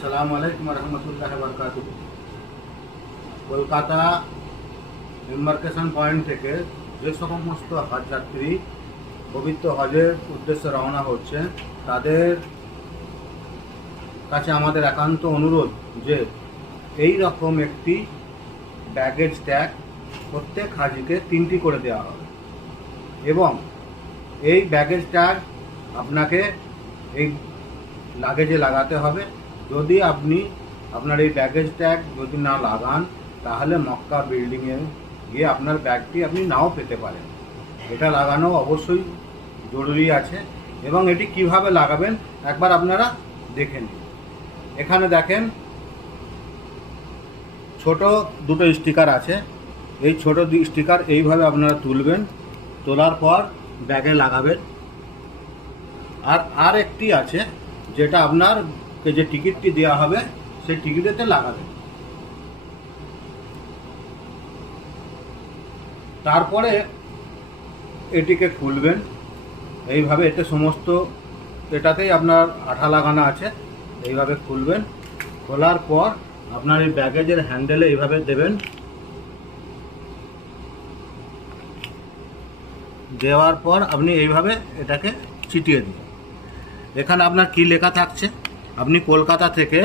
আসসালামু আলাইকুম রহমতুল্লাহ বরকাত কলকাতা এম্বার্কেশন পয়েন্ট থেকে যে সমস্ত হজ যাত্রী পবিত্র হজের উদ্দেশ্যে রওনা হচ্ছে, তাদের কাছে আমাদের একান্ত অনুরোধ যে এই রকম একটি ব্যাগেজ ট্যাগ প্রত্যেক হাজিকে তিনটি করে দেওয়া হবে। এবং এই ব্যাগেজ ট্যাগ আপনাকে এই লাগেজে লাগাতে হবে। যদি আপনি আপনার এই ব্যাগেজ ট্যাগ যদি না লাগান, তাহলে মক্কা বিল্ডিংয়ে গিয়ে আপনার ব্যাগটি আপনি নাও পেতে পারেন। এটা লাগানো অবশ্যই জরুরি আছে এবং এটি কীভাবে লাগাবেন একবার আপনারা দেখে নিন। এখানে দেখেন ছোট দুটো স্টিকার আছে। এই ছোট স্টিকার এইভাবে আপনারা তুলবেন, তোলার পর ব্যাগে লাগাবেন। আর আর একটি আছে যেটা আপনার যে টিকিটটি দেওয়া হবে, সেই টিকিটেতে লাগাবেন তারপরে এটিকে খুলবেন। এইভাবে এতে সমস্ত, এটাতেই আপনার আঠা লাগানো আছে, এইভাবে খুলবেন। খোলার পর আপনার এই ব্যাগেজের হ্যান্ডেলে এইভাবে দেবেন। দেওয়ার পর আপনি এইভাবে এটাকে চিটিয়ে দিন এখানে আপনার কি লেখা থাকছে? আপনি কলকাতা থেকে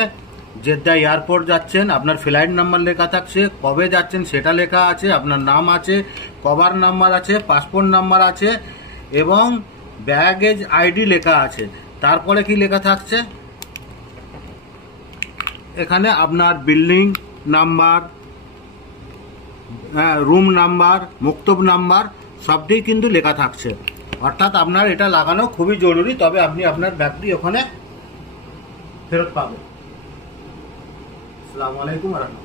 জেদ্দা এয়ারপোর্ট যাচ্ছেন, আপনার ফ্লাইট নাম্বার লেখা থাকছে, কবে যাচ্ছেন সেটা লেখা আছে, আপনার নাম আছে, কভার নাম্বার আছে, পাসপোর্ট নাম্বার আছে এবং ব্যাগেজ আইডি লেখা আছে। তারপরে কি লেখা থাকছে? এখানে আপনার বিল্ডিং নাম্বার রুম নাম্বার, মুক্তব নাম্বার, সবটাই কিন্তু লেখা থাকছে। অর্থাৎ আপনার এটা লাগানো খুবই জরুরি, তবে আপনি আপনার ব্যাগটি ওখানে ফেরত পাবেন আসসালামু আলাইকুম রহমতুল্লাহ।